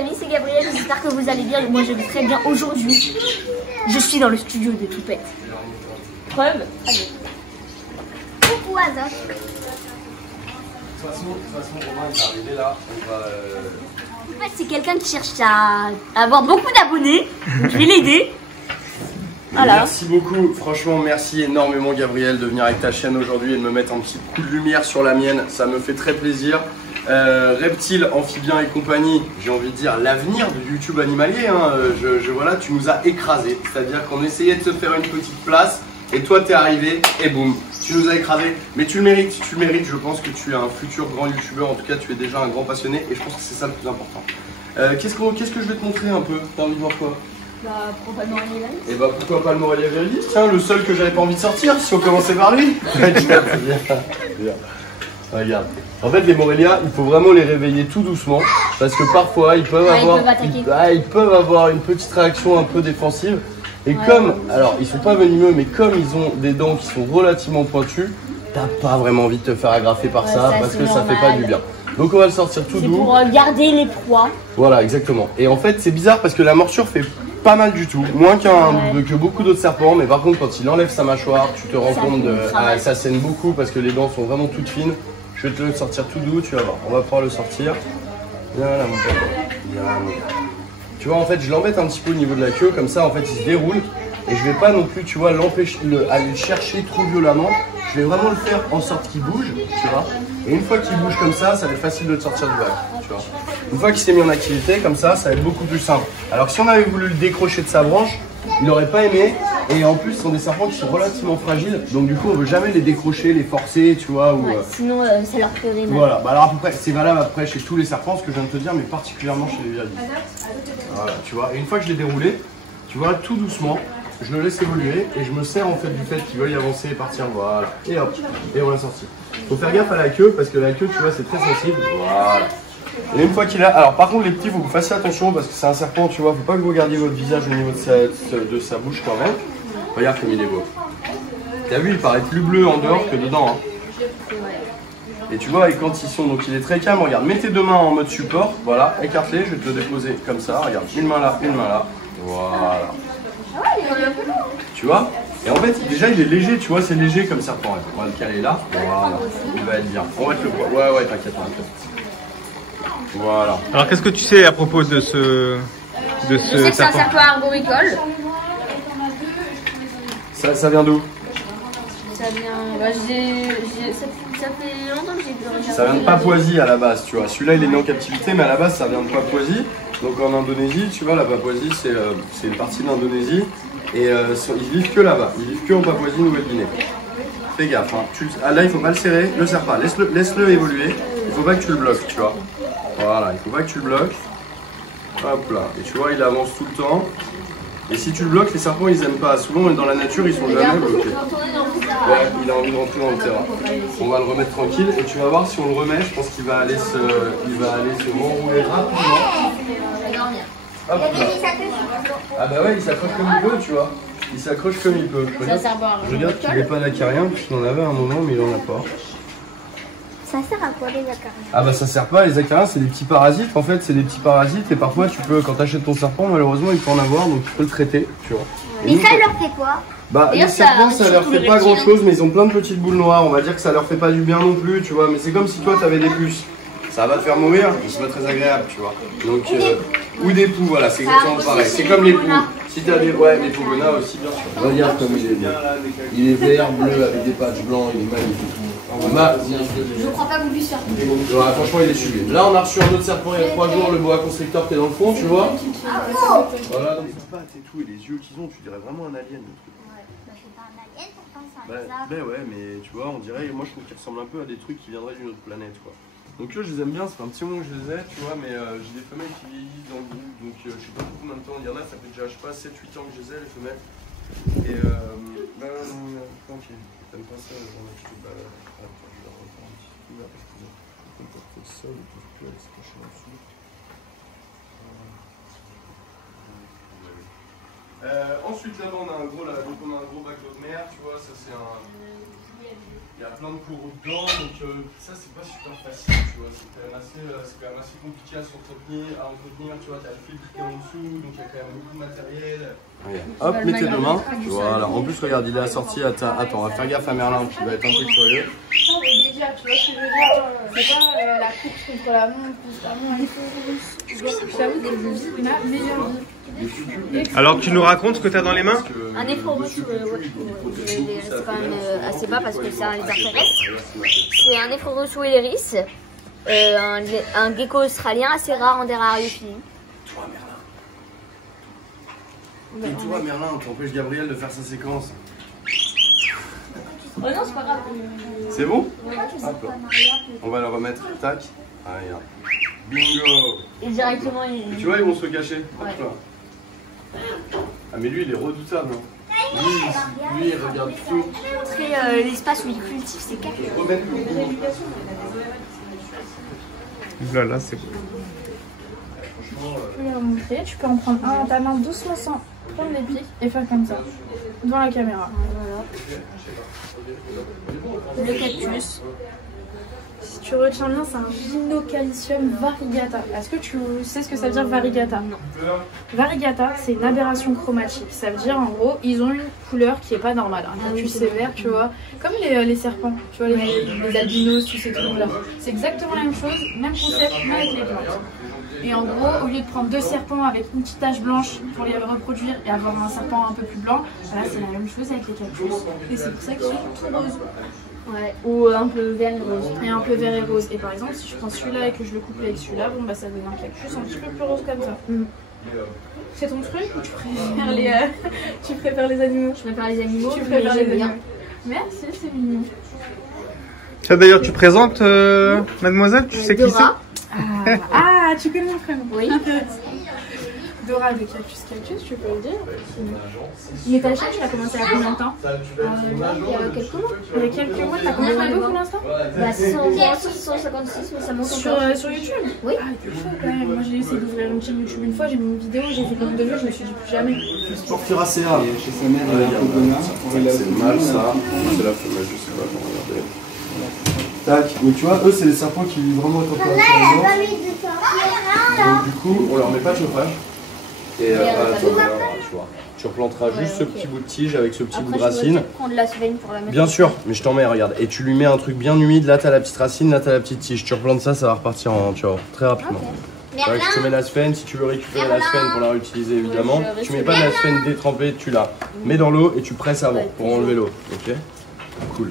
amis, c'est Gabriel, j'espère que vous allez bien et moi je vais très bien aujourd'hui. Je suis dans le studio de Toupette. Preuve. Allez. Coucou Azot. De toute façon, Romain est arrivé là. On va. En fait, c'est quelqu'un qui cherche à avoir beaucoup d'abonnés. Donc je vais l'aider. Voilà. Merci beaucoup, franchement merci énormément Gabriel de venir avec ta chaîne aujourd'hui et de me mettre un petit coup de lumière sur la mienne, ça me fait très plaisir. Reptiles, amphibiens et compagnie, j'ai envie de dire l'avenir de YouTube animalier, hein. Voilà, tu nous as écrasés, c'est-à-dire qu'on essayait de se faire une petite place et toi t'es arrivé et boum, tu nous as écrasés, mais tu le mérites, je pense que tu es un futur grand youtubeur, en tout cas tu es déjà un grand passionné et je pense que c'est ça le plus important. Qu'est-ce que je vais te montrer un peu? T'as envie de voir quoi? Bah, pourquoi pas le Morelia Virilis? Et bah pourquoi pas le Morelia Virilis? Tiens, le seul que j'avais pas envie de sortir, si on commençait par lui. Regarde. En fait, les Morelia, il faut vraiment les réveiller tout doucement parce que parfois ils peuvent ils peuvent avoir une petite réaction un peu défensive. Et alors ils sont pas venimeux, mais comme ils ont des dents qui sont relativement pointues, t'as pas vraiment envie de te faire agrafer par ça parce que ça fait pas du bien. Donc on va le sortir tout doux. C'est pour garder les proies. Voilà, exactement. Et en fait, c'est bizarre parce que la morsure fait pas mal du tout, moins que beaucoup d'autres serpents, mais par contre quand il enlève sa mâchoire, tu te rends compte ça saigne beaucoup parce que les dents sont vraiment toutes fines. Je vais te le sortir tout doux, tu vas voir, on va pouvoir le sortir. Viens là mon pote. Viens là, mon gars. Tu vois en fait je l'embête un petit peu au niveau de la queue, comme ça en fait il se déroule et je vais pas non plus tu vois l'empêcher aller le chercher trop violemment. Je vais vraiment le faire en sorte qu'il bouge, tu vois. Et une fois qu'il bouge comme ça va être facile de le sortir du bac, tu vois. Une fois qu'il s'est mis en activité comme ça va être beaucoup plus simple. Alors si on avait voulu le décrocher de sa branche, il n'aurait pas aimé. Et en plus, ce sont des serpents qui sont relativement fragiles. Donc du coup, on ne veut jamais les décrocher, les forcer, tu vois. Ou, sinon, ça leur ferait mal. Voilà, bah alors à peu près, c'est valable après chez tous les serpents, ce que je viens de te dire, mais particulièrement chez les virilis. Voilà, tu vois. Et une fois que je l'ai déroulé, tu vois, tout doucement, je le laisse évoluer et je me sers en fait du fait qu'il veuille avancer et partir. Voilà. Et hop, et on l'a sorti. Faut faire gaffe à la queue parce que la queue, tu vois, c'est très sensible. Voilà. Et une fois qu'il a. Alors par contre les petits, faut que vous fassiez attention parce que c'est un serpent, tu vois, faut pas que vous regardiez votre visage au niveau de sa bouche quand même. Regarde comme il est beau. T'as vu, il paraît plus bleu en dehors que dedans. Hein. Et tu vois, et quand ils sont, donc il est très calme, regarde, mets tes deux mains en mode support, voilà, écarte-les, je vais te le déposer comme ça, regarde, une main là, voilà. Tu vois? Et en fait, déjà il est léger, tu vois, c'est léger comme serpent. On va le caler là, voilà, il va être bien. On va te le poids, ouais, t'inquiète. Voilà. Alors qu'est-ce que tu sais à propos de ce Je sais que c'est un serpent arboricole. Ça vient d'où? Ça vient. Bah, ça fait longtemps que j'ai plus regardé. Ça vient de Papouasie à la base, tu vois. Celui-là il est né en captivité, mais à la base ça vient de Papouasie. Donc en Indonésie, tu vois, la Papouasie c'est une partie de l'Indonésie. Et ils vivent que là-bas, ils vivent que en Papouasie Nouvelle-Guinée. Fais gaffe, hein. Là il faut pas le serrer, le serre pas, laisse-le évoluer. Il faut pas que tu le bloques, tu vois. Voilà, il faut pas que tu le bloques. Hop là, et tu vois, il avance tout le temps. Et si tu le bloques, les serpents ils aiment pas. Souvent dans la nature ils sont jamais bloqués. Ouais, il a envie de rentrer dans le terrain. On va le remettre tranquille et tu vas voir si on le remet, je pense qu'il va aller se renrouler rapidement. Hop là. Ah bah ouais, il s'accroche comme il peut, tu vois. Il s'accroche comme il peut. Je regarde qu'il n'est pas d'acarien, puisqu'il en avait un moment, mais il en a pas. Ça sert à quoi les acariens? Ah bah ça sert pas, les acariens c'est des petits parasites, en fait c'est des petits parasites et parfois tu peux, quand tu achètes ton serpent, malheureusement il peut en avoir, donc tu peux le traiter, tu vois. Et ça leur fait quoi? Bah les serpents ça leur fait pas grand chose, mais ils ont plein de petites boules noires, on va dire que ça leur fait pas du bien non plus, tu vois, mais c'est comme si toi t'avais des puces. Ça va te faire mourir, mais c'est pas très agréable, tu vois. Donc, ou des poux, voilà, c'est exactement pareil, c'est comme les poux. Si t'as des, les pougona aussi, bien sûr. Regarde comme il est bien. Il est vert, bleu, avec des patchs blancs, il est magnifique. Je crois pas que vous puissiez faire. Ouais, franchement, il est sublime. Là, on a reçu un autre serpent il y a 3 jours, le boa constrictor qui est dans le fond, tu vois. Voilà, donc les pattes et tout, et les yeux qu'ils ont, tu dirais vraiment un alien, le truc. Ouais, bah c'est pas un alien pourtant, c'est un Ben ouais, mais tu vois, on dirait, moi je trouve qu'ils ressemblent un peu à des trucs qui viendraient d'une autre planète, quoi. Donc eux, je les aime bien, ça fait un petit moment que je les ai, tu vois, mais j'ai des femelles qui vieillissent dans le groupe, donc je sais pas beaucoup combien de temps, il y en a, ça fait déjà, je sais pas, 7-8 ans que je les ai, les femelles. Et tranquille, t'aimes pas ça, j'en ai acheté, attends, je vais reprendre un petit peu là, parce que comme t'as fait ça, ils peuvent plus aller se cacher en dessous. Ensuite là-bas on a un gros bac d'eau de mer, tu vois, ça c'est un... Il y a plein de coraux dedans, donc ça c'est pas super facile, tu vois, c'est quand même assez compliqué à entretenir, tu vois, t'as le fil qui est en dessous, donc il y a quand même beaucoup de matériel. Hop, mets tes deux mains, voilà, en plus regarde, il est assorti à ta... Attends, on va faire gaffe à Merlin qui va être un peu curieux. Non mais déjà, tu vois ce que je veux dire, c'est pas la course contre la montre, je t'avoue que je vis ma meilleure vie. Alors tu nous racontes ce que tu as dans les mains? Un néphromus, c'est quand même assez bas parce que ça les intéresse. C'est un néphromus wheeleris, un gecko australien assez rare en terrariophilie. Toi Merlin. Et toi Merlin, t'empêches Gabriel de faire sa séquence. Oh non, c'est pas grave. C'est bon? Hop là. On va le remettre, tac. Ah, regarde. Bingo! Et directement, Et tu vois, ils vont se cacher. Ouais. Hop là. Ah mais lui il est redoutable. Hein. Lui il regarde tout. montrer l'espace où il cultive ses cacs. Là, là, c'est beau. Je vais leur montrer. Tu peux en prendre un dans ta main doucement sans prendre les pics et faire comme ça. Devant la caméra. Voilà. Le cactus. Si tu retiens bien, c'est un Gymnocalcium variegata. Est-ce que tu sais ce que ça veut dire variegata? Non. Variegata, c'est une aberration chromatique. Ça veut dire en gros, ils ont une couleur qui est pas normale. Un cactus sévère, tu vois. Comme les serpents, tu vois, les albinos, tous ces trucs-là. C'est exactement la même chose, même concept, même avec les plantes. Et en gros, au lieu de prendre deux serpents avec une petite tache blanche pour les reproduire et avoir un serpent un peu plus blanc, là c'est la même chose avec les cactus. Et c'est pour ça qu'ils sont tout roses. Ouais. Ou un peu vert et rose. Et un peu vert et rose. Et par exemple, si je prends celui-là et que je le couple avec celui-là, bon bah ça donne un cactus un petit peu plus rose comme ça. C'est ton truc ou tu préfères les, tu préfères les animaux? Je préfère les animaux, Tu mais préfères les j'aime bien. animaux. Merci, c'est mignon. Ça d'ailleurs, tu présentes mademoiselle, tu sais qui c'est? Dora. Ah, tu connais mon prénom? Oui. Dora de Cactus Cactus, tu peux le dire. Mais ta chaîne, tu l'as commencé il y a combien de temps? Il y a quelques mois. Il y a quelques mois, t'as combien d'abonnés pour l'instant? Bah 156, mais ça monte encore. Sur YouTube? Oui. Ah, t'es fou quand même. Moi j'ai essayé d'ouvrir une chaîne YouTube une fois, j'ai mis une vidéo, j'ai fait le nombre de vues, je me suis dit plus jamais. Sport Cuirassea. Chez sa mère, il y a un peu de main. C'est le mâle ça. C'est la femelle, je sais pas comment regarder. Tac. Mais tu vois, eux c'est les serpents qui vivent vraiment à température ambiante. Donc du coup, on leur met pas de chauffage. Et voilà, tu vois. Tu replanteras juste ce petit bout de tige avec ce petit bout de racine. Je vais prendre la semaine pour la mettre. Bien sûr, mais je t'en mets, regarde. Et tu lui mets un truc bien humide, là t'as la petite racine, là t'as la petite tige. Tu replantes ça, ça va repartir en, tu vois, très rapidement. Okay. Ouais, je te mets la sphène, si tu veux récupérer la sphène pour la réutiliser évidemment. Ouais, tu mets pas de la sphène détrempée, tu la mets dans l'eau et tu presses avant pour enlever l'eau. Ok. Cool.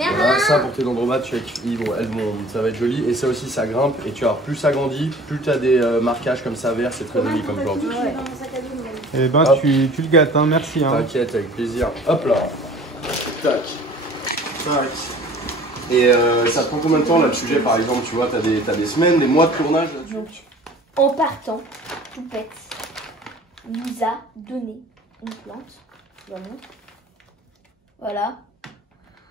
Voilà, ça pour tes dendrobates, ça va être joli. Et ça aussi, ça grimpe. Et tu vois, plus ça grandit, plus tu as des marquages comme ça verts, c'est très joli comme plante. Eh ben, tu le gâtes, hein, merci. Hein. T'inquiète, avec plaisir. Hop là. Tac. Tac. Et ça te prend combien de temps là le sujet par exemple? Tu vois, t'as des semaines, des mois de tournage là-dessus. Donc, en partant, Toupette nous a donné une plante. Je la montre. Voilà.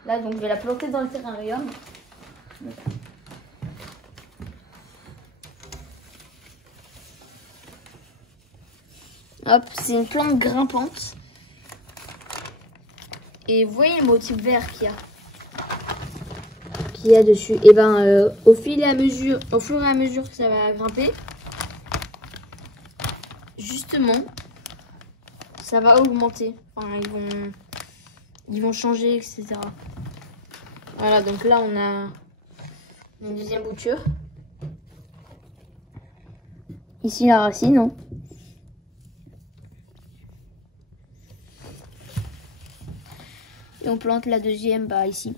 Là, donc, je vais la planter dans le terrarium. Hop, c'est une plante grimpante. Et vous voyez le motif vert qu'il y a dessus. Et ben, au fur et à mesure que ça va grimper, justement, ça va augmenter. Enfin, ils vont changer, etc. Voilà, donc là, on a une deuxième bouture. Ici, la racine, hein. Et on plante la deuxième, bah, ici.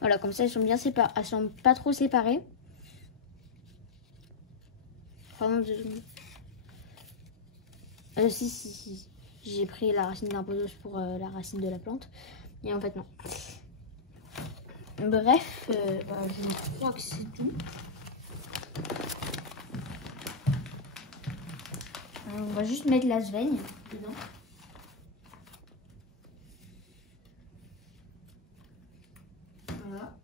Voilà, comme ça, elles sont bien séparées. Elles sont pas trop séparées. Pardon, 2 secondes. Si. J'ai pris la racine d'un podos pour la racine de la plante. Et en fait, non. Bref, bah, je crois que c'est tout. Alors, on va juste mettre la sveigne dedans. Voilà.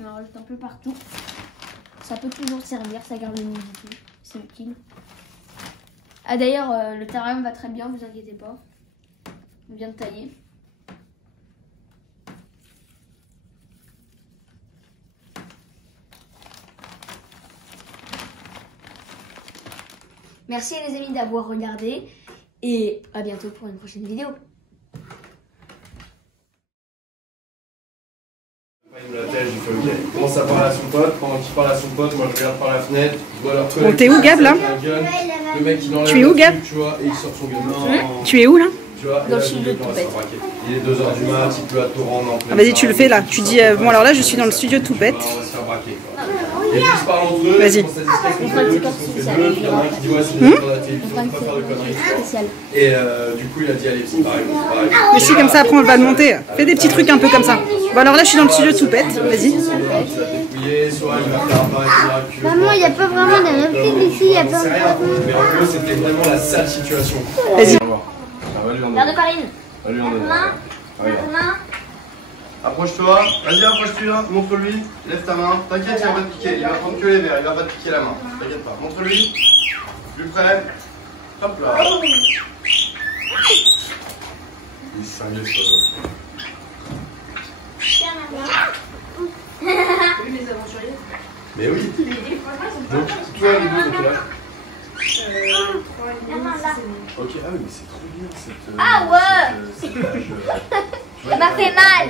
On en rajoute un peu partout. Ça peut toujours servir, ça garde l'humidité. C'est utile. Ah d'ailleurs, le terrarium va très bien, vous inquiétez pas. On vient de tailler. Merci les amis d'avoir regardé et à bientôt pour une prochaine vidéo. Il me la tête, j'ai fait ok. Il commence à parler à son pote. Pendant qu'il parle à son pote, moi je regarde par la fenêtre. Je vois leur collègue. Bon, t'es où, Gab, là? Le mec il enlève. Tu es où, Gab? Tu vois, et il sort son gun. Tu es où, là? Tu vois, Dans le studio de Toupette. Il est 2h du mat, il pleut à torrent. Ah, vas-y, tu le fais là. Tu dis, bon, alors là, je suis dans le studio de Toupette. On va se faire braquer. Et puis ils se parlent entre eux. Vas-y. Ils commencent à discuter contre eux, qui sont fait deux. Puis il y en a un qui dit ouais, c'est les gens de la télévision, on peut pas faire de conneries. Et du coup, il a dit allez, c'est pareil, c'est pareil. Mais si, comme ça, après, on va le monter. Fais des petits trucs un peu comme ça. Bon, alors là, je suis dans le studio de Toupette. Vas-y. Maman, il n'y a pas vraiment de réplique ici, il n'y a pas vraiment. Mais en gros, c'était vraiment la sale situation. Vas-y. Mère de Corinne. Allez, on est. Approche-toi, vas-y, approche-toi, montre-lui, lève ta main. T'inquiète, il va pas te piquer, il va prendre que les verres, il va pas te piquer la main. T'inquiète pas, montre-lui. Plus près. Hop là. Il est cinglé ce oiseau. Les aventuriers. Mais oui. Donc, toi, les deux, donc là. Ok, ah oui, mais c'est trop bien cette. Ah ouais. Ça m'a fait mal.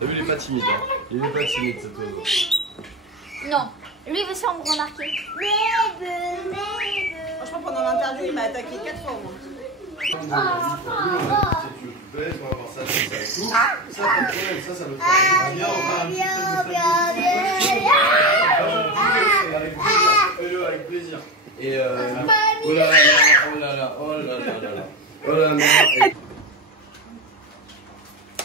T'as vu, il est pas timide. Hein. Il est pas timide cet oiseau. Non, lui il veut se faire me remarquer. Franchement, pendant l'interview, il m'a attaqué 4 fois, moi. On va voir ça, ça va te faire. Viens, on va un petit peu avec plaisir. Et oh là là, oh là là, oh là là là là. Oh là là.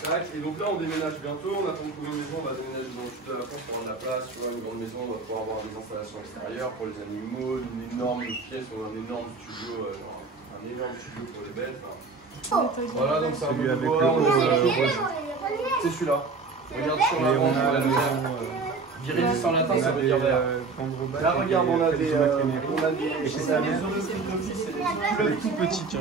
Tac, et donc là on déménage bientôt, on attend de trouver une maison, on va déménager dans le sud de la France pour avoir de la place, tu vois, une grande maison, on va pouvoir avoir des installations extérieures pour les animaux, une énorme pièce, un énorme studio, pour les bêtes. Voilà, donc c'est un peu beau, c'est celui-là. Regarde sur l'avant, on a le vert. Viriliste en latin, ça veut dire vert. Là, regarde, on a des. Et c'est ça, les tout petits, tiens.